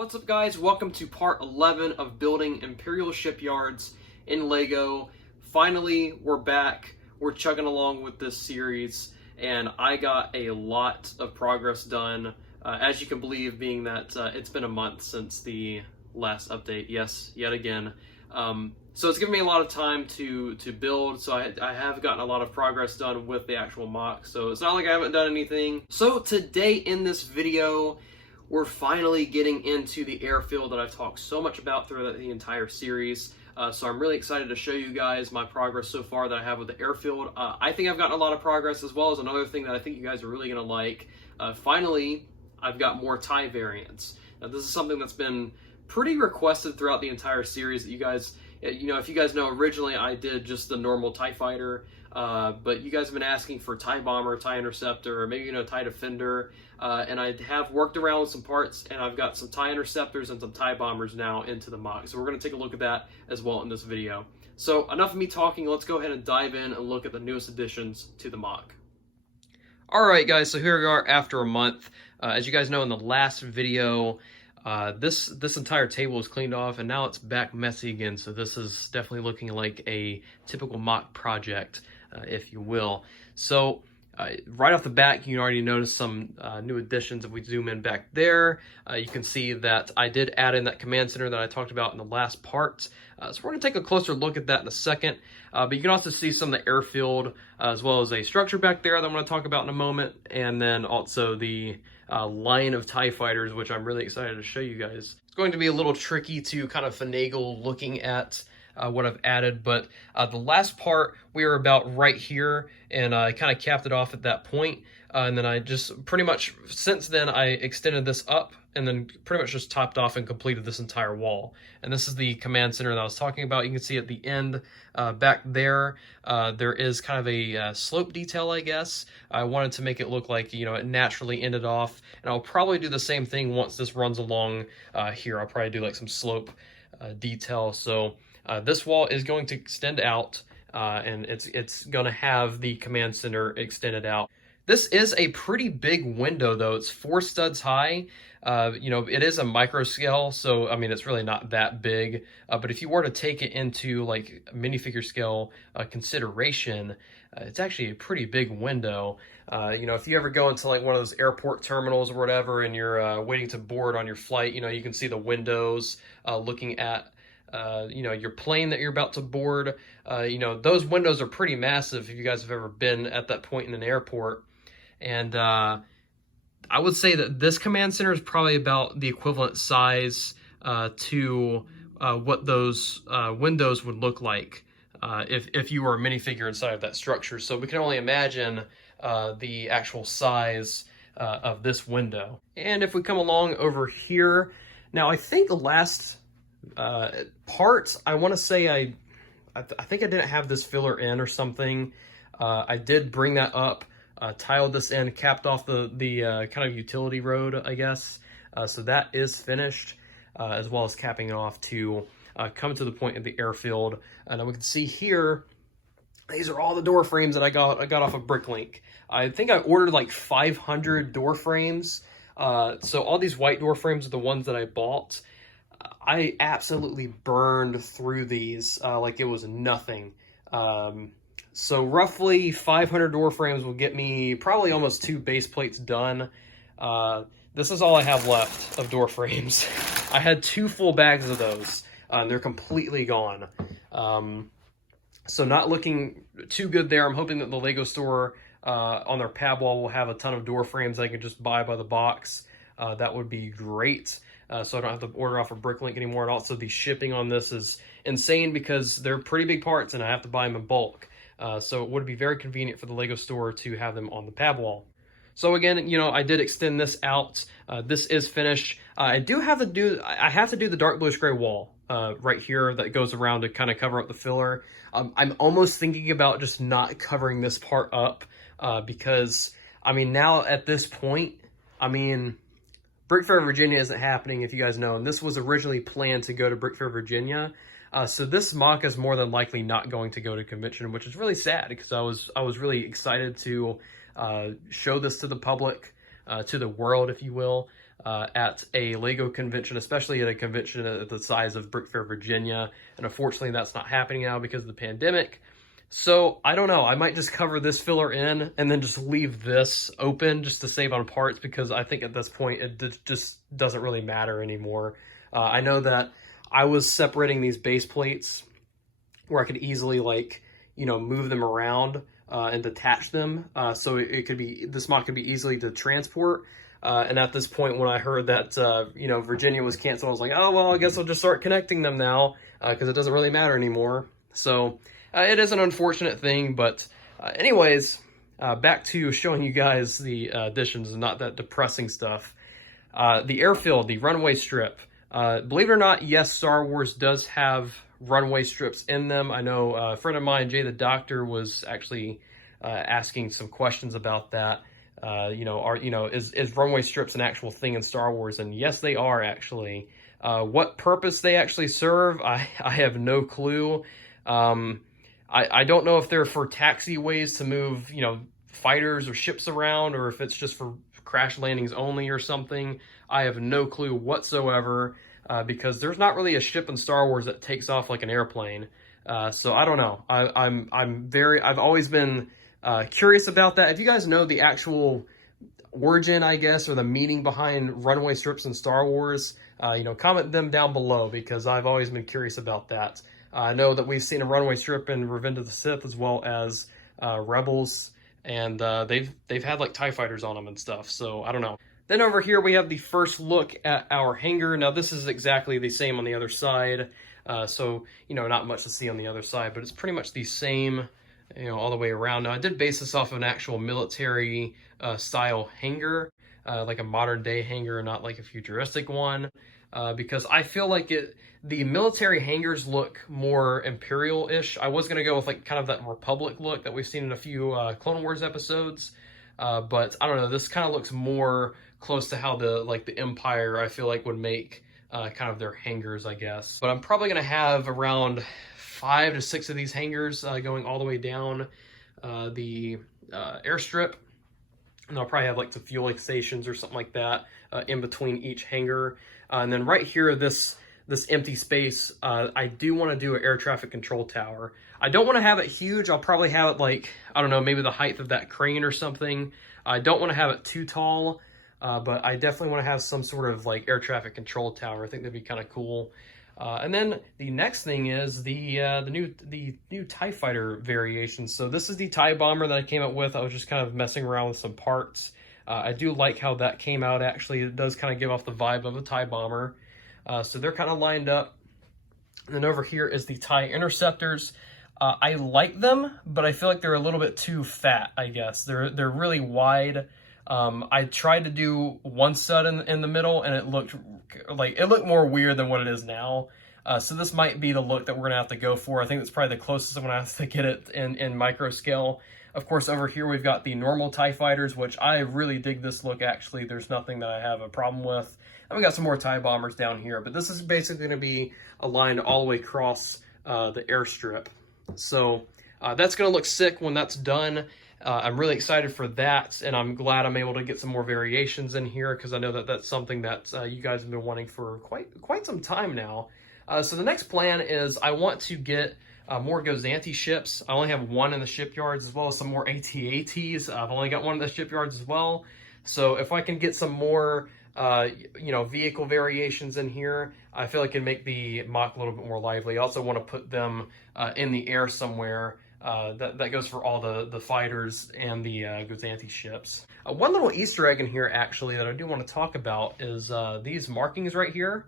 What's up, guys? Welcome to part 11 of Building Imperial Shipyards in LEGO. Finally, we're back. We're chugging along with this series, and I got a lot of progress done, as you can believe, being that it's been a month since the last update. Yes, yet again. So it's given me a lot of time to build, so I have gotten a lot of progress done with the actual mock, so it's not like I haven't done anything. So today in this video, we're finally getting into the airfield that I've talked so much about throughout the entire series. So I'm really excited to show you guys my progress so far that I have with the airfield. I think I've gotten a lot of progress, as well as another thing that I think you guys are really going to like. Finally, I've got more TIE variants. Now, this is something that's been pretty requested throughout the entire series that you guys, if you guys know, originally I did just the normal TIE Fighter, but you guys have been asking for TIE Bomber, TIE Interceptor, or maybe, TIE Defender, and I have worked around with some parts, and I've got some TIE Interceptors and some TIE Bombers now into the mock. So we're going to take a look at that as well in this video. So enough of me talking, let's go ahead and dive in and look at the newest additions to the mock. Alright guys, so here we are after a month. As you guys know, in the last video, this entire table is cleaned off, and now it's back messy again. So this is definitely looking like a typical mock project, if you will. So right off the bat, you can already notice some new additions. If we zoom in back there, you can see that I did add in that command center that I talked about in the last part. So we're going to take a closer look at that in a second. But you can also see some of the airfield, as well as a structure back there that I'm going to talk about in a moment, and then also the line of TIE fighters, which I'm really excited to show you guys. It's going to be a little tricky to kind of finagle looking at what I've added, but the last part, we were about right here, and I kind of capped it off at that point, and then I just pretty much, since then, I extended this up, and then pretty much just topped off and completed this entire wall. And this is the command center that I was talking about. You can see at the end back there, there is kind of a slope detail, I guess. I wanted to make it look like, it naturally ended off, and I'll probably do the same thing once this runs along here. I'll probably do like some slope detail. So this wall is going to extend out, and it's going to have the command center extended out. This is a pretty big window, though. It's 4 studs high. It is a micro scale, so I mean, it's really not that big. But if you were to take it into like minifigure scale consideration, it's actually a pretty big window. If you ever go into like one of those airport terminals or whatever, and you're waiting to board on your flight, you can see the windows looking at your plane that you're about to board. Those windows are pretty massive if you guys have ever been at that point in an airport. And I would say that this command center is probably about the equivalent size to what those windows would look like if you were a minifigure inside of that structure. So we can only imagine the actual size of this window. And if we come along over here, now I think the last part, I want to say I think I didn't have this filler in or something. I did bring that up, tiled this in, capped off the kind of utility road, I guess. So that is finished, as well as capping it off to come to the point of the airfield. And we can see here, these are all the door frames that I got off of Bricklink. I think I ordered like 500 door frames. So all these white door frames are the ones that I bought. I absolutely burned through these like it was nothing. So roughly 500 door frames will get me probably almost 2 base plates done. This is all I have left of door frames. I had 2 full bags of those, and they're completely gone. So not looking too good there. I'm hoping that the LEGO store on their pad wall will have a ton of door frames I can just buy by the box. That would be great. So I don't have to order off of Bricklink anymore. And also the shipping on this is insane because they're pretty big parts and I have to buy them in bulk. So it would be very convenient for the LEGO store to have them on the pad wall. So again, I did extend this out. This is finished. I have to do the dark bluish gray wall right here that goes around to kind of cover up the filler. I'm almost thinking about just not covering this part up because, I mean, now at this point, I mean, Brick Fair, Virginia isn't happening, if you guys know, and this was originally planned to go to Brick Fair, Virginia. So this mock is more than likely not going to go to convention, which is really sad because I was really excited to show this to the public, to the world, if you will. at a LEGO convention, especially at a convention at the size of Brick Fair, Virginia. And unfortunately, that's not happening now because of the pandemic. So I don't know. I might just cover this filler in and then just leave this open just to save on parts, because I think at this point it just doesn't really matter anymore. I know that I was separating these base plates where I could easily, like, you know, move them around and detach them. So it could be, this mod could be easily to transport. And at this point, when I heard that, you know, Virginia was canceled, I was like, oh, well, I guess I'll just start connecting them now, because it doesn't really matter anymore. So it is an unfortunate thing, but anyways, back to showing you guys the additions and not that depressing stuff. The airfield, the runway strip. Believe it or not, yes, Star Wars does have runway strips in them. I know a friend of mine, Jay the Doctor, was actually asking some questions about that. You know, is runway strips an actual thing in Star Wars? And yes, they are actually. What purpose they actually serve, I have no clue. I don't know if they're for taxiways to move, you know, fighters or ships around, or if it's just for crash landings only or something. I have no clue whatsoever, because there's not really a ship in Star Wars that takes off like an airplane. So I don't know. I've always been curious about that. If you guys know the actual origin, I guess, or the meaning behind runway strips in Star Wars, you know, comment them down below, because I've always been curious about that. I know that we've seen a runway strip in Revenge of the Sith as well as Rebels, and they've had like TIE fighters on them and stuff, so I don't know. Then over here we have the first look at our hangar. Now this is exactly the same on the other side, so, you know, not much to see on the other side, but it's pretty much the same, you know, all the way around. Now I did base this off of an actual military style hangar, like a modern day hangar, not like a futuristic one, because I feel like the military hangars look more Imperial-ish. I was going to go with like kind of that Republic look that we've seen in a few Clone Wars episodes, but I don't know, this kind of looks more close to how the Empire, I feel like, would make kind of their hangars, I guess. But I'm probably going to have around 5 to 6 of these hangars going all the way down the airstrip. And I'll probably have like the fueling stations or something like that in between each hangar. And then right here, this empty space, I do want to do an air traffic control tower. I don't want to have it huge. I'll probably have it like, I don't know, maybe the height of that crane or something. I don't want to have it too tall, but I definitely want to have some sort of like air traffic control tower. I think that'd be kind of cool. And then the next thing is the new TIE fighter variation. So this is the TIE bomber that I came up with. I was just kind of messing around with some parts. I do like how that came out. Actually, it does kind of give off the vibe of a TIE bomber. So they're kind of lined up. And then over here is the TIE Interceptors. I like them, but I feel like they're a little bit too fat, I guess. They're really wide. I tried to do one stud in the middle, and it looked more weird than what it is now. So this might be the look that we're gonna have to go for. I think that's probably the closest I'm gonna have to get it in micro scale. Of course, over here we've got the normal TIE fighters, which I really dig this look. Actually, there's nothing that I have a problem with. And we got some more TIE bombers down here, but this is basically gonna be aligned all the way across the airstrip. So that's gonna look sick when that's done. I'm really excited for that, and I'm glad I'm able to get some more variations in here, because I know that that's something that you guys have been wanting for quite some time now. So the next plan is I want to get more Gozanti ships. I only have one in the shipyards, as well as some more AT-ATs. I've only got one in the shipyards as well. So if I can get some more you know, vehicle variations in here, I feel like it can make the mock a little bit more lively. I also want to put them in the air somewhere. That goes for all the fighters and the Gozanti ships. One little Easter egg in here, actually, that I do want to talk about is these markings right here.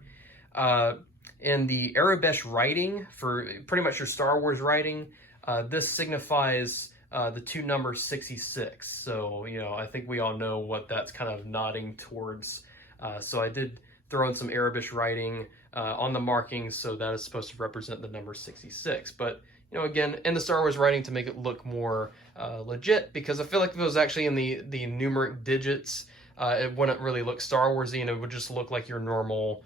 In the Arabic writing, for pretty much your Star Wars writing, this signifies the 2 numbers 66. So, you know, I think we all know what that's kind of nodding towards. So I did throw in some Arabic writing on the markings, so that is supposed to represent the number 66. But, you know, again, in the Star Wars writing to make it look more legit, because I feel like if it was actually in the numeric digits, it wouldn't really look Star Warsy, and it would just look like your normal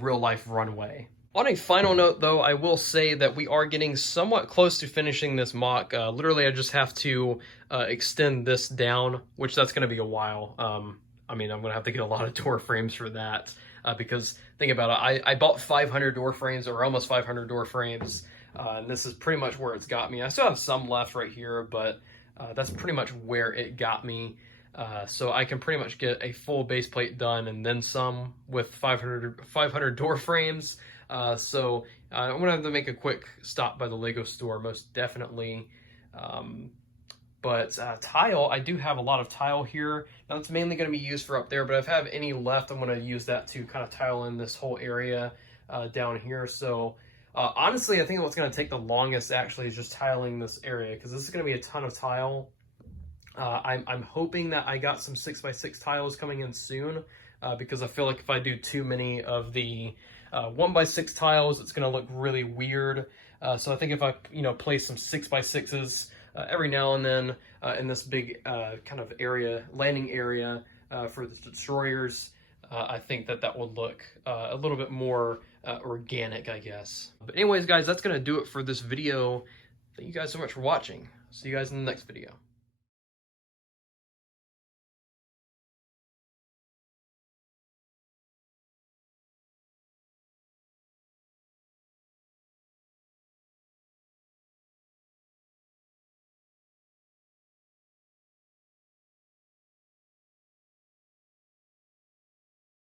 real-life runway. On a final note, though, I will say that we are getting somewhat close to finishing this mock. Literally, I just have to extend this down, which that's going to be a while. I mean, I'm gonna have to get a lot of door frames for that, because think about it, I bought 500 door frames, or almost 500 door frames, and this is pretty much where it's got me. I still have some left right here, but that's pretty much where it got me. So I can pretty much get a full base plate done and then some with 500 door frames. So I'm gonna have to make a quick stop by the Lego store, most definitely. But tile, I do have a lot of tile here. Now it's mainly going to be used for up there, but if I have any left, I'm going to use that to kind of tile in this whole area down here. So honestly, I think what's going to take the longest actually is just tiling this area, because this is going to be a ton of tile. I'm hoping that I got some 6x6 tiles coming in soon, because I feel like if I do too many of the 1x6 tiles, it's going to look really weird. So I think if I place some 6x6s every now and then in this big kind of area, landing area for the destroyers, I think that would look a little bit more organic, I guess. But anyways, guys, that's going to do it for this video. Thank you guys so much for watching. See you guys in the next video.